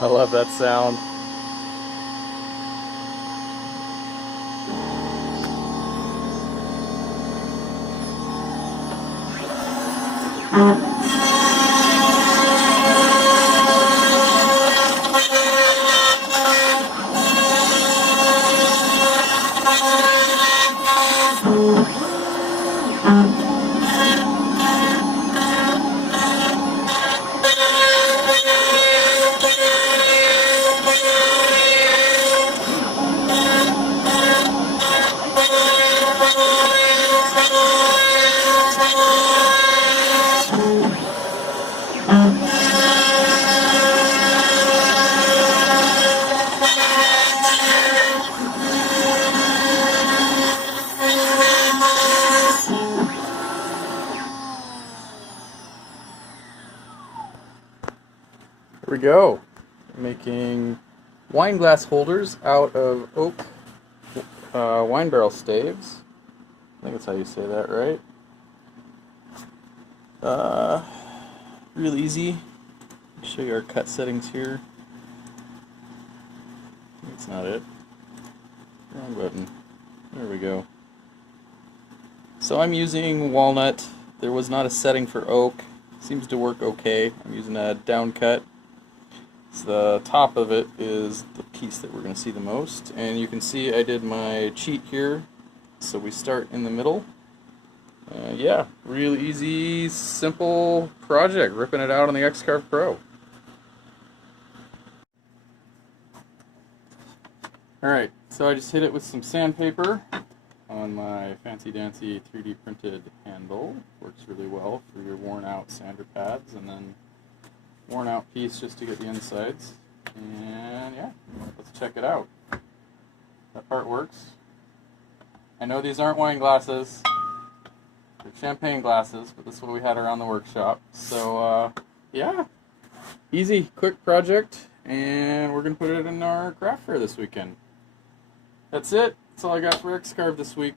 I love that sound. Here we go. Making wine glass holders out of oak wine barrel staves. I think that's how you say that, right? Real easy. Show you our cut settings here. That's not it. Wrong button. There we go. So I'm using walnut. There was not a setting for oak. Seems to work okay. I'm using a downcut. So the top of it is the piece that we're going to see the most. And you can see I did my cheat here. So we start in the middle. Yeah, real easy, simple project. Ripping it out on the X-Carve Pro. Alright, so I just hit it with some sandpaper on my fancy dancy 3D printed handle. Works really well for your worn out sander pads, and then worn out piece just to get the insides. And yeah, let's check it out. That part works. I know these aren't wine glasses, they're champagne glasses, but this is what we had around the workshop. So yeah, easy, quick project, and we're going to put it in our craft fair this weekend. That's it. That's all I got for X-Carve this week.